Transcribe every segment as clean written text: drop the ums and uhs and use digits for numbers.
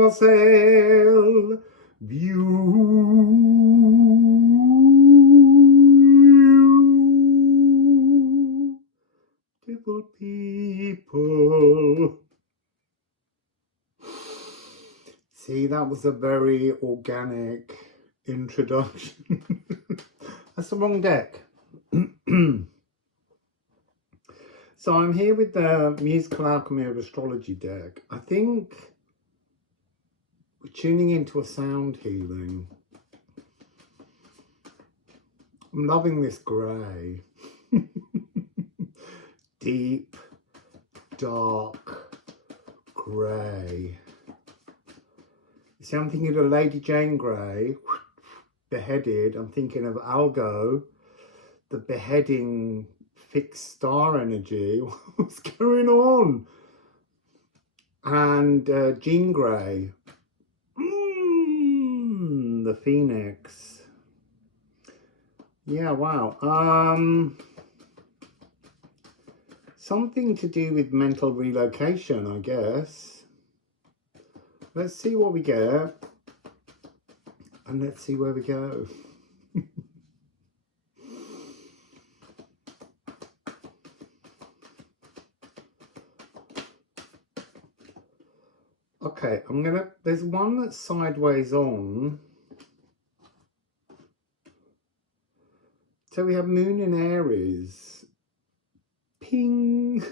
Wassail, beautiful people. See, that was a very organic introduction. That's the wrong deck. So I'm here with the musical Alchemy of Astrology deck. I think we're tuning into a sound healing. I'm loving this grey. Deep, dark grey. You see, I'm thinking of Lady Jane Grey, beheaded. I'm thinking of Algo, the beheading fixed star energy. What's going on? And Jean Grey, the Phoenix. Yeah, wow. Something to do with mental relocation, I guess. Let's see what we get. And let's see where we go. Okay, there's one that's sideways on. So we have Moon in Aries. Ping.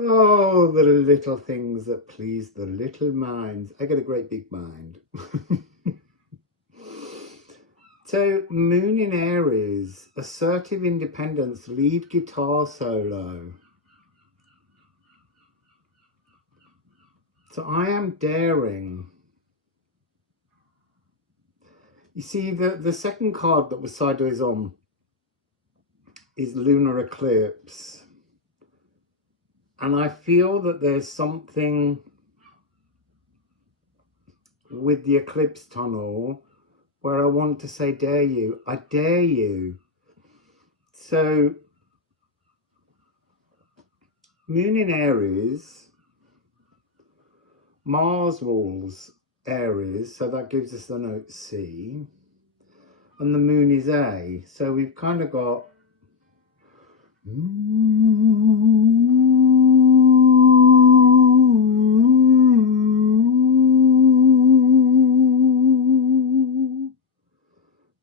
Oh, the little things that please the little minds. I got a great big mind. So, Moon in Aries, assertive independence, lead guitar solo. So, I am daring. You see, the second card that was sideways on is Lunar Eclipse. And I feel that there's something with the eclipse tunnel where I want to say, dare you. I dare you. So, Moon in Aries, Mars rules Aries, so that gives us the note C. And the Moon is A. So we've kind of got...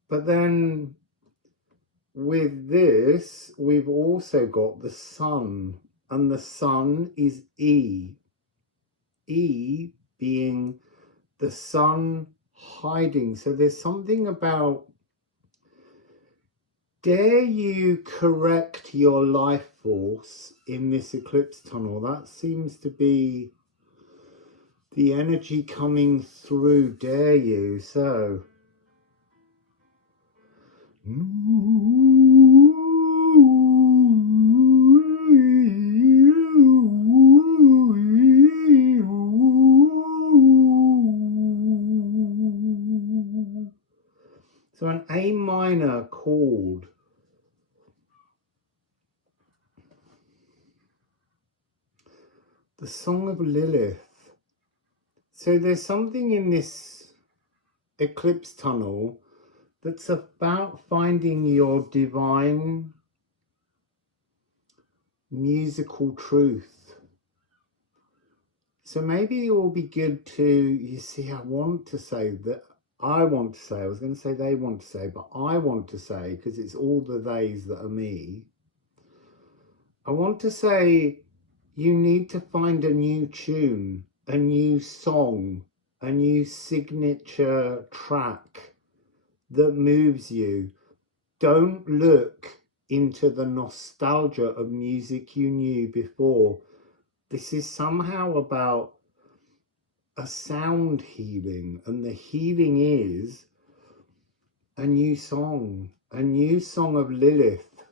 But then with this, we've also got the Sun, and the Sun is E. E being the Sun hiding. So there's something about, dare you correct your life force in this eclipse tunnel? That seems to be the energy coming through, dare you. So... So an A minor chord. The Song of Lilith. So there's something in this eclipse tunnel that's about finding your divine musical truth. So maybe it will be good to, you see, I was going to say they want to say, but I want to say, because it's all the theys that are me, I want to say you need to find a new tune, a new song, a new signature track that moves you. Don't look into the nostalgia of music you knew before. This is somehow about a sound healing, and the healing is a new song of Lilith.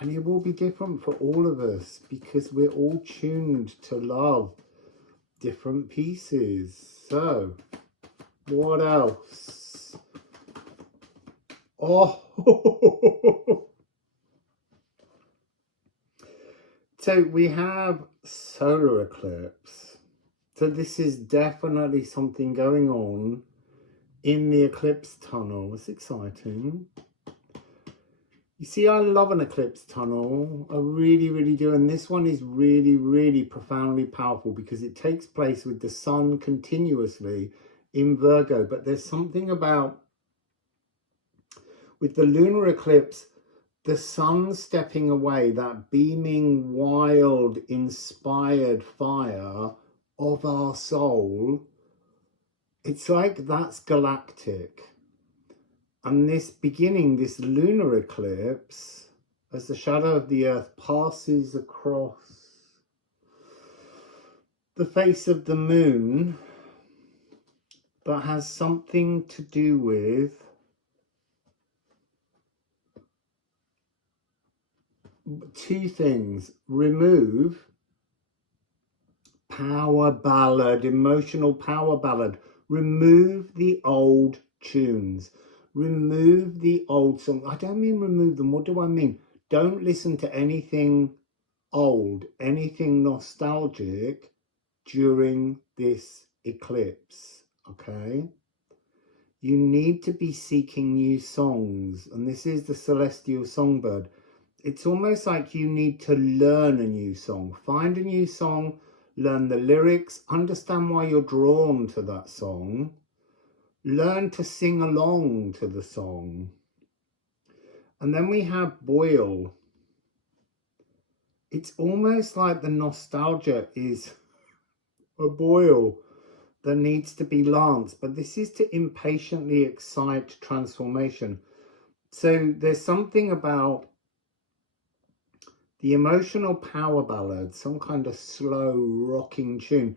And it will be different for all of us because we're all tuned to love different pieces. So, what else? Oh, so we have solar eclipse. So this is definitely something going on in the eclipse tunnel. It's exciting. You see, I love an eclipse tunnel. I really, really do. And this one is really, really profoundly powerful because it takes place with the sun continuously in Virgo. But there's something about, with the lunar eclipse, the sun stepping away, that beaming, wild, inspired fire of our soul. It's like that's galactic. And this beginning, this lunar eclipse, as the shadow of the earth passes across the face of the moon, that has something to do with two things. Remove power ballad, emotional power ballad. Remove the old tunes. Remove the old songs. I don't mean remove them. What do I mean? Don't listen to anything old, anything nostalgic during this eclipse, okay? You need to be seeking new songs, and this is the celestial songbird. It's almost like you need to learn a new song. Find a new song, learn the lyrics, understand why you're drawn to that song, learn to sing along to the song. And then we have boil. It's almost like the nostalgia is a boil that needs to be lanced, but this is to impatiently excite transformation. So there's something about the emotional power ballad, some kind of slow rocking tune.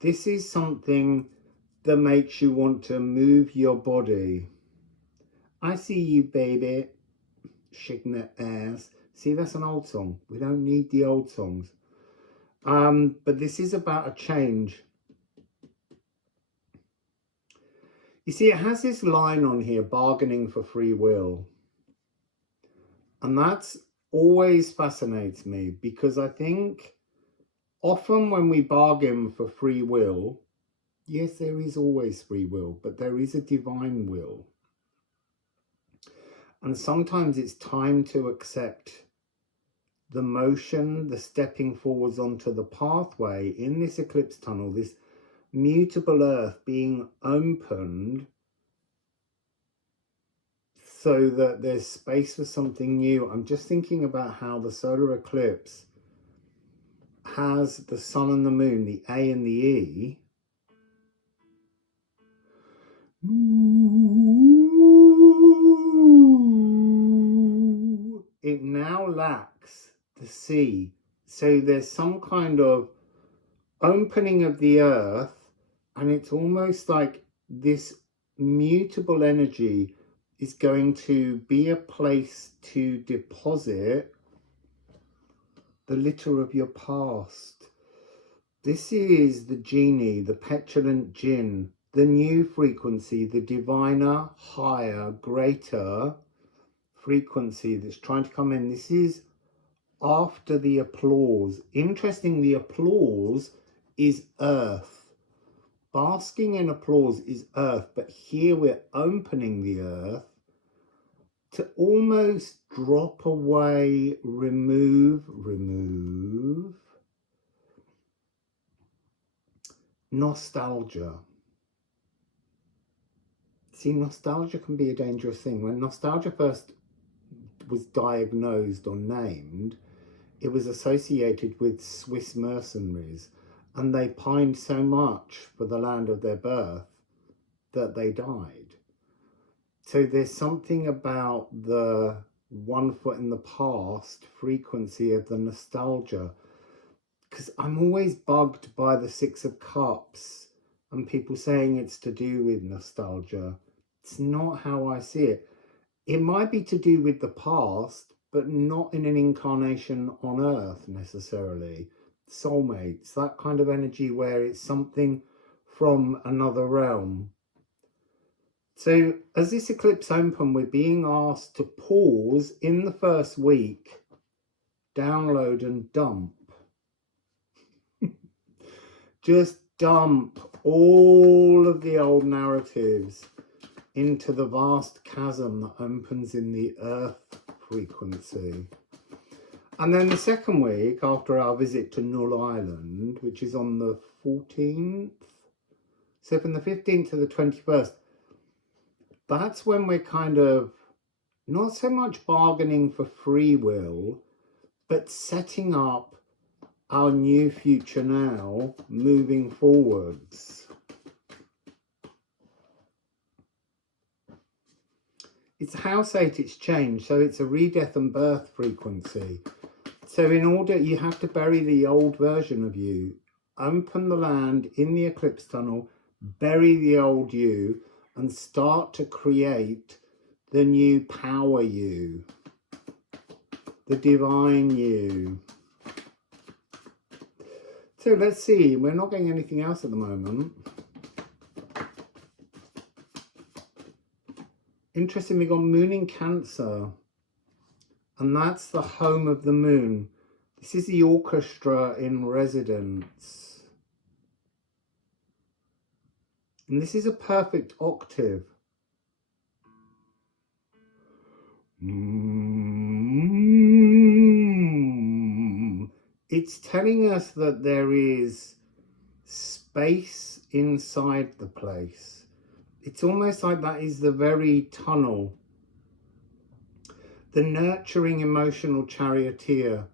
This is something that makes you want to move your body. I see you, baby, shaking that ass. See, that's an old song. We don't need the old songs. But this is about a change. You see, it has this line on here, bargaining for free will. And that's always fascinates me, because I think often when we bargain for free will, yes, there is always free will, but there is a divine will. And sometimes it's time to accept the motion, the stepping forwards onto the pathway in this eclipse tunnel, this mutable earth being opened so that there's space for something new. I'm just thinking about how the solar eclipse has the sun and the moon, the A and the E. It now lacks the C. So there's some kind of opening of the earth, and it's almost like this mutable energy is going to be a place to deposit the litter of your past. This is the genie, the petulant jinn, the new frequency, the diviner, higher, greater frequency that's trying to come in. This is after the applause. Interesting, the applause is earth. Basking in applause is earth, but here we're opening the earth to almost drop away, remove nostalgia. See, nostalgia can be a dangerous thing. When nostalgia first was diagnosed or named, it was associated with Swiss mercenaries, and they pined so much for the land of their birth that they died. So there's something about the one foot in the past frequency of the nostalgia, because I'm always bugged by the Six of Cups and people saying it's to do with nostalgia. It's not how I see it. It might be to do with the past, but not in an incarnation on Earth necessarily. Soulmates, that kind of energy where it's something from another realm. So as this eclipse open, we're being asked to pause in the first week, download and dump. Just dump all of the old narratives into the vast chasm that opens in the earth frequency. And then the second week, after our visit to Null Island, which is on the 14th, so from the 15th to the 21st, that's when we're kind of not so much bargaining for free will, but setting up our new future now, moving forwards. It's house 8, it's changed, so it's a re-death and birth frequency. So in order, you have to bury the old version of you, open the land in the eclipse tunnel, bury the old you, and start to create the new power you, the divine you. So let's see, we're not getting anything else at the moment. Interesting, we got Moon in Cancer, and that's the home of the moon. This is the orchestra in residence. And this is a perfect octave. It's telling us that there is space inside the place. It's almost like that is the very tunnel. The nurturing emotional charioteer.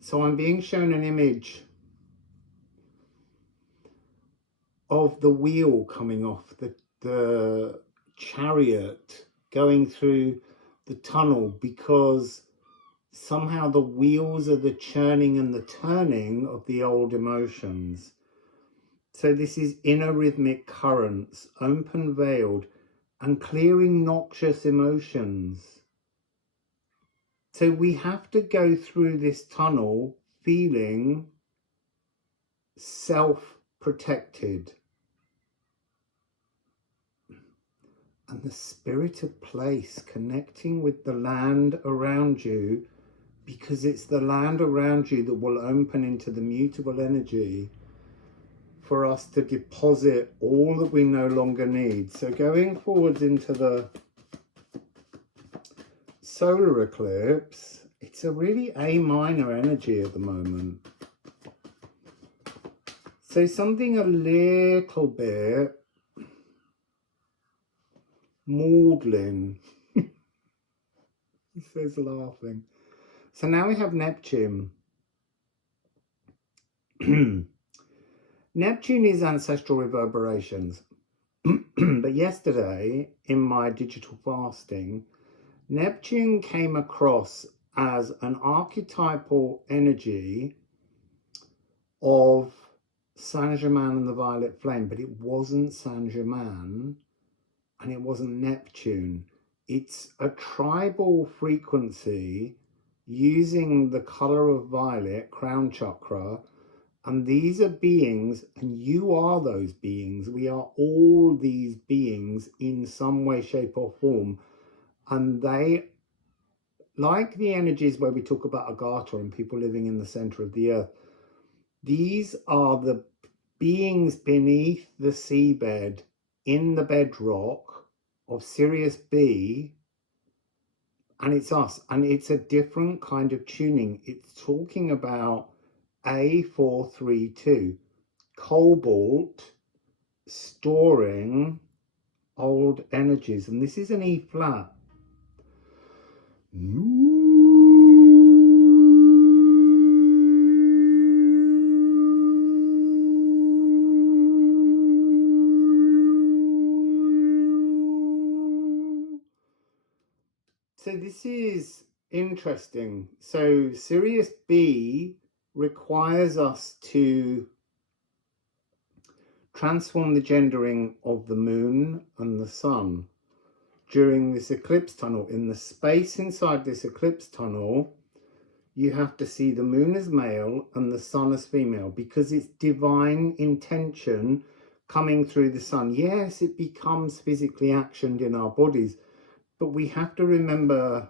So I'm being shown an image of the wheel coming off the chariot going through the tunnel, because somehow the wheels are the churning and the turning of the old emotions. So this is inner rhythmic currents, open veiled, and clearing noxious emotions. So we have to go through this tunnel feeling self-protected. And the spirit of place, connecting with the land around you, because it's the land around you that will open into the mutable energy for us to deposit all that we no longer need. So going forwards into the solar eclipse, it's a really A minor energy at the moment. So something a little bit maudlin. He says laughing. So now we have Neptune. Neptune is ancestral reverberations. But yesterday, in my digital fasting, Neptune came across as an archetypal energy of Saint-Germain and the Violet Flame, but it wasn't Saint-Germain and it wasn't Neptune. It's a tribal frequency using the color of violet, crown chakra, and these are beings, and you are those beings. We are all these beings in some way, shape or form, and they, like the energies where we talk about Agartha and people living in the center of the earth, these are the beings beneath the seabed in the bedrock of Sirius B, and it's us, and it's a different kind of tuning. It's talking about A432, cobalt storing old energies, and this is an E flat. So this is interesting. So Sirius B requires us to transform the gendering of the moon and the sun during this eclipse tunnel. In the space inside this eclipse tunnel, you have to see the moon as male and the sun as female, because it's divine intention coming through the sun. Yes, it becomes physically actioned in our bodies, but we have to remember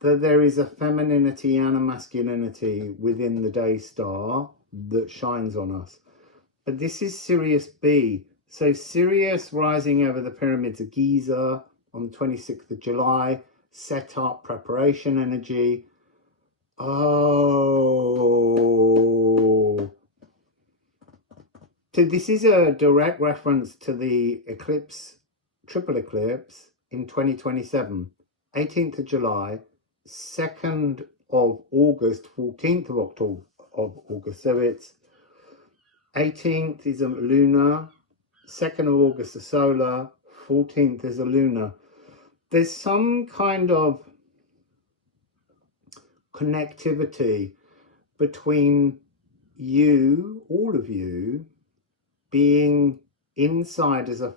that there is a femininity and a masculinity within the day star that shines on us. But this is Sirius B. So Sirius rising over the pyramids of Giza on the 26th of July, set up, preparation energy. Oh. So this is a direct reference to the eclipse, triple eclipse in 2027, 18th of July, 2nd of August, 14th of August. So it's 18th is a lunar, 2nd of August a solar, 14th is a lunar. There's some kind of connectivity between you, all of you, being inside as a,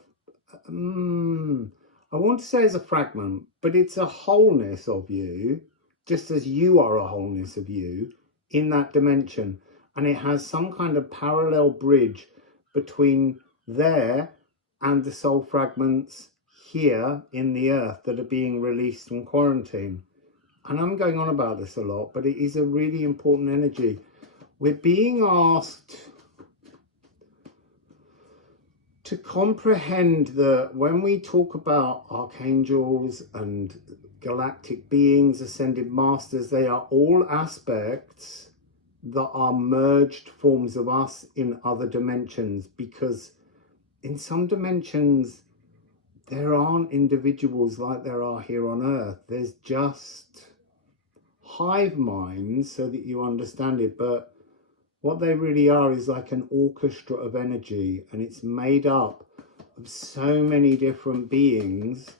I want to say as a fragment, but it's a wholeness of you, just as you are a wholeness of you in that dimension. And it has some kind of parallel bridge between there and the soul fragments here in the earth that are being released from quarantine. And I'm going on about this a lot, but it is a really important energy. We're being asked to comprehend that when we talk about archangels and galactic beings, ascended masters, they are all aspects that are merged forms of us in other dimensions, because in some dimensions there aren't individuals like there are here on earth. There's just hive minds, so that you understand it, but what they really are is like an orchestra of energy, and it's made up of so many different beings,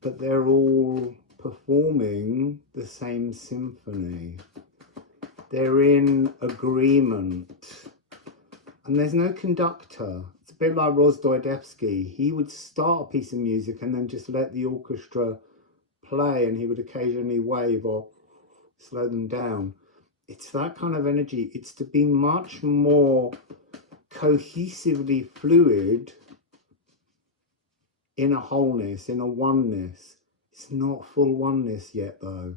but they're all performing the same symphony. They're in agreement, and there's no conductor. It's a bit like Rosdoyevsky. He would start a piece of music and then just let the orchestra play, and he would occasionally wave or slow them down. It's that kind of energy. It's to be much more cohesively fluid in a wholeness, in a oneness. It's not full oneness yet, though.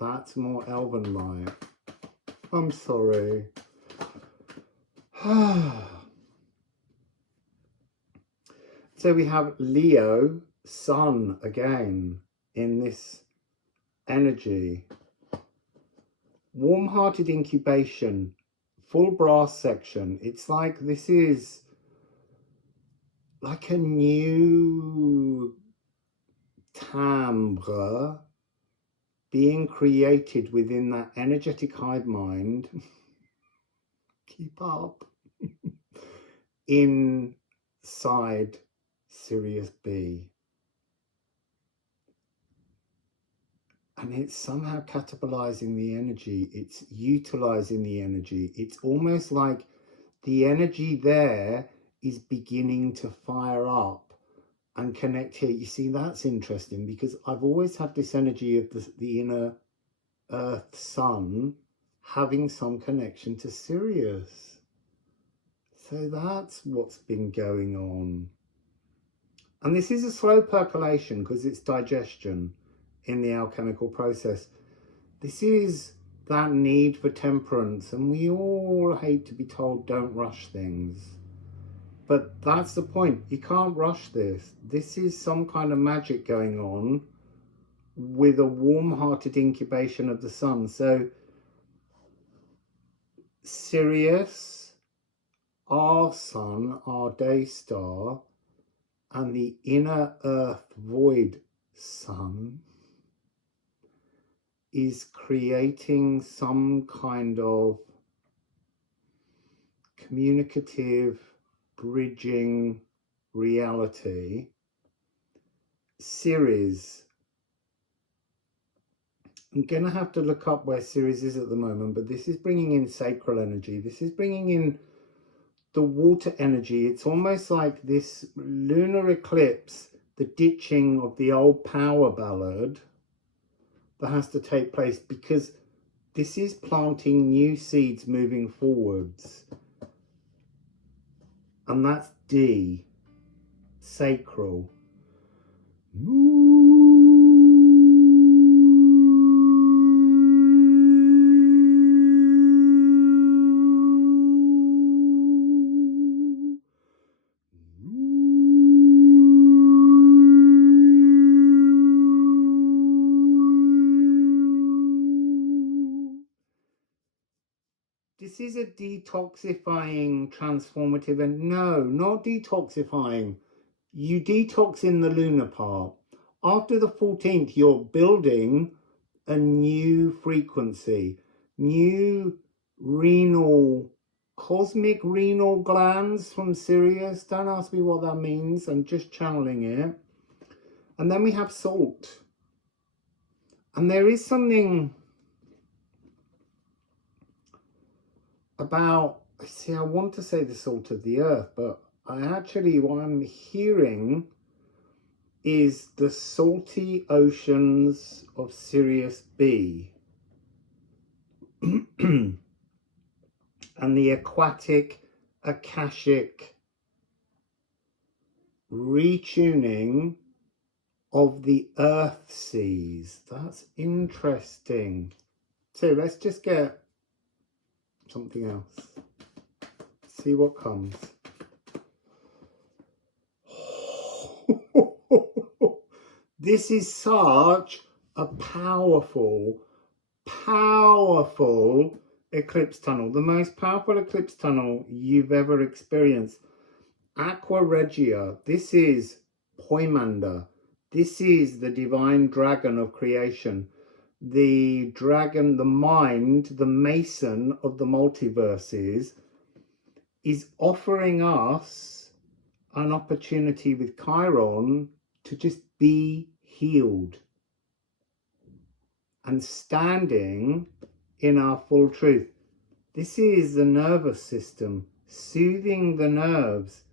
That's more elven-like. I'm sorry. So we have Leo, Sun again in this energy. Warm-hearted incubation, full brass section. It's like this is like a new timbre being created within that energetic hive mind. Keep up. Inside Sirius B. And it's somehow catabolizing the energy. It's utilizing the energy. It's almost like the energy there is beginning to fire up and connect here. You see, that's interesting, because I've always had this energy of the inner earth sun having some connection to Sirius. So that's what's been going on. And this is a slow percolation because it's digestion in the alchemical process. This is that need for temperance, and we all hate to be told don't rush things. But that's the point. You can't rush this. This is some kind of magic going on with a warm-hearted incubation of the sun. So Sirius, our sun, our day star, and the inner earth void sun is creating some kind of communicative, bridging reality. Ceres, I'm going to have to look up where Ceres is at the moment, but this is bringing in sacral energy. This is bringing in the water energy. It's almost like this lunar eclipse, the ditching of the old power ballad that has to take place, because this is planting new seeds moving forwards. and that's D, sacral. This is a detoxifying, transformative, and no, not detoxifying. You detox in the lunar part. After the 14th, you're building a new frequency, new renal, cosmic renal glands from Sirius. Don't ask me what that means. I'm just channeling it. And then we have salt. And there is something about, see, I want to say the salt of the earth, but what I'm hearing is the salty oceans of Sirius B and the aquatic, akashic retuning of the earth seas. That's interesting. So let's just get something else. See what comes. This is such a powerful eclipse tunnel. The most powerful eclipse tunnel you've ever experienced. Aqua Regia. This is Poimanda. This is the divine dragon of creation. The dragon, the mind, the mason of the multiverses, is offering us an opportunity with Chiron to just be healed and standing in our full truth. This is the nervous system, soothing the nerves.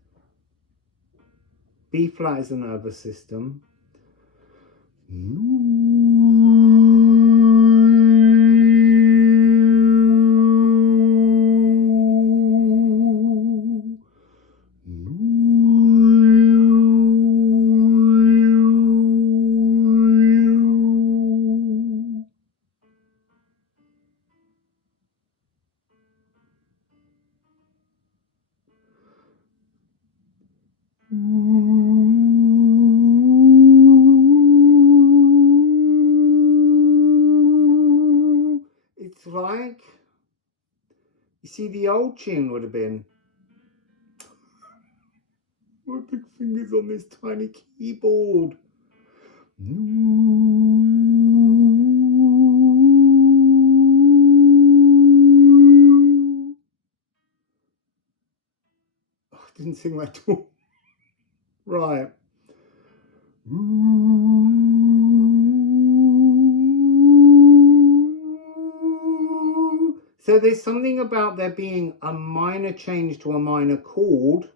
B flat is the nervous system. It's like, you see, the old tune would have been, my big fingers on this tiny keyboard. Oh, I didn't sing that at all. Right. So there's something about there being a minor change to a minor chord.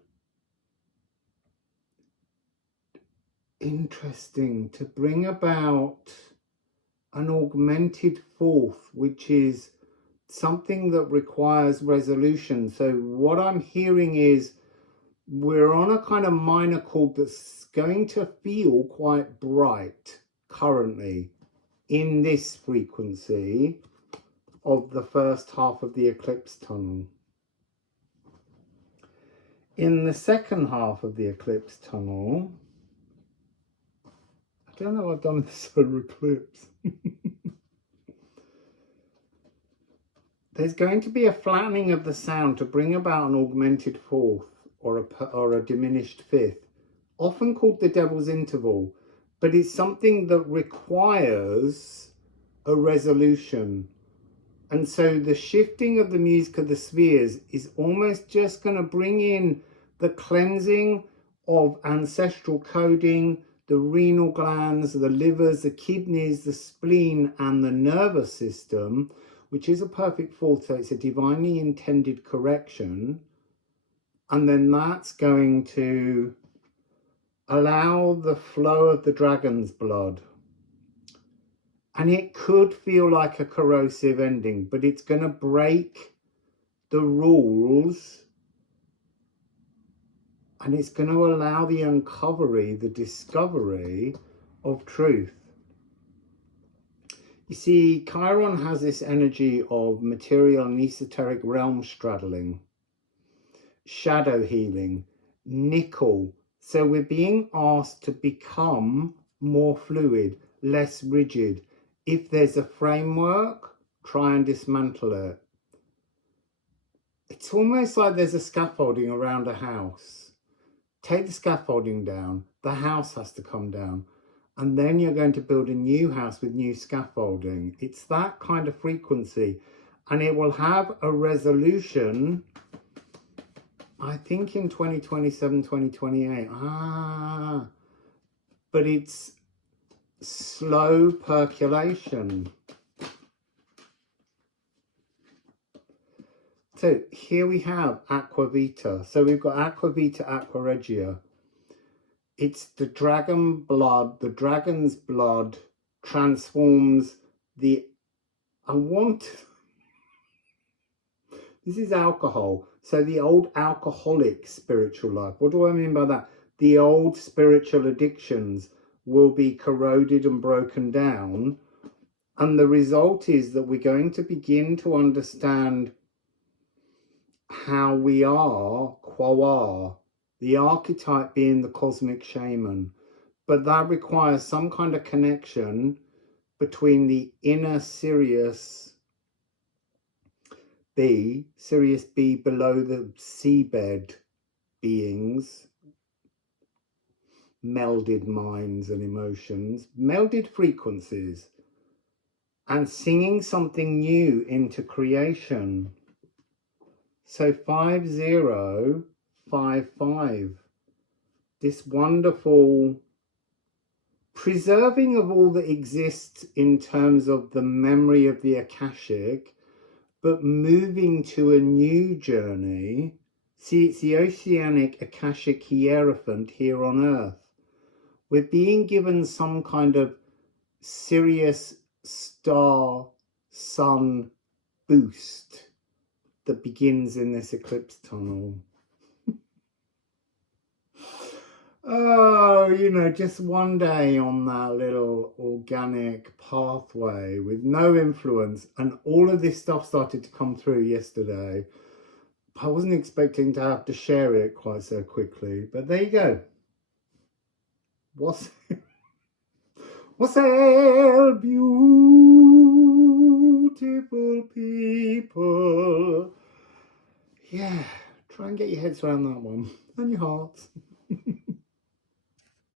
Interesting, to bring about an augmented fourth, which is something that requires resolution. So what I'm hearing is we're on a kind of minor chord that's going to feel quite bright currently in this frequency of the first half of the eclipse tunnel. In the second half of the eclipse tunnel, I don't know what I've done with the solar eclipse. There's going to be a flattening of the sound to bring about an augmented fourth or a diminished fifth, often called the devil's interval, but it's something that requires a resolution. And so the shifting of the music of the spheres is almost just going to bring in the cleansing of ancestral coding, the renal glands, the livers, the kidneys, the spleen, and the nervous system, which is a perfect fourth, so it's a divinely intended correction. And then that's going to allow the flow of the dragon's blood. And it could feel like a corrosive ending, but it's going to break the rules And it's going to allow the uncovery, the discovery of truth. You see, Chiron has this energy of material and esoteric realm straddling, shadow healing, nickel. So we're being asked to become more fluid, less rigid. If there's a framework, try and dismantle it. It's almost like there's a scaffolding around a house. Take the scaffolding down, the house has to come down. And then you're going to build a new house with new scaffolding. It's that kind of frequency. And it will have a resolution, I think in 2027, 2028. But it's slow percolation. So here we have Aqua Vita. So we've got Aqua Vita, Aqua Regia. It's the dragon blood. The dragon's blood transforms the... This is alcohol. So the old alcoholic spiritual life. What do I mean by that? The old spiritual addictions will be corroded and broken down. And the result is that we're going to begin to understand how we are, qua are, the archetype being the cosmic shaman. But that requires some kind of connection between the inner Sirius B below the seabed beings, melded minds and emotions, melded frequencies, and singing something new into creation. So 5055, this wonderful preserving of all that exists in terms of the memory of the Akashic, but moving to a new journey. See, it's the oceanic Akashic Hierophant here on Earth. We're being given some kind of Sirius star sun boost that begins in this eclipse tunnel. Oh, you know, just one day on that little organic pathway with no influence, and all of this stuff started to come through yesterday. I wasn't expecting to have to share it quite so quickly, but there you go. Wassail, beautiful people. Yeah, try and get your heads around that one, and your hearts.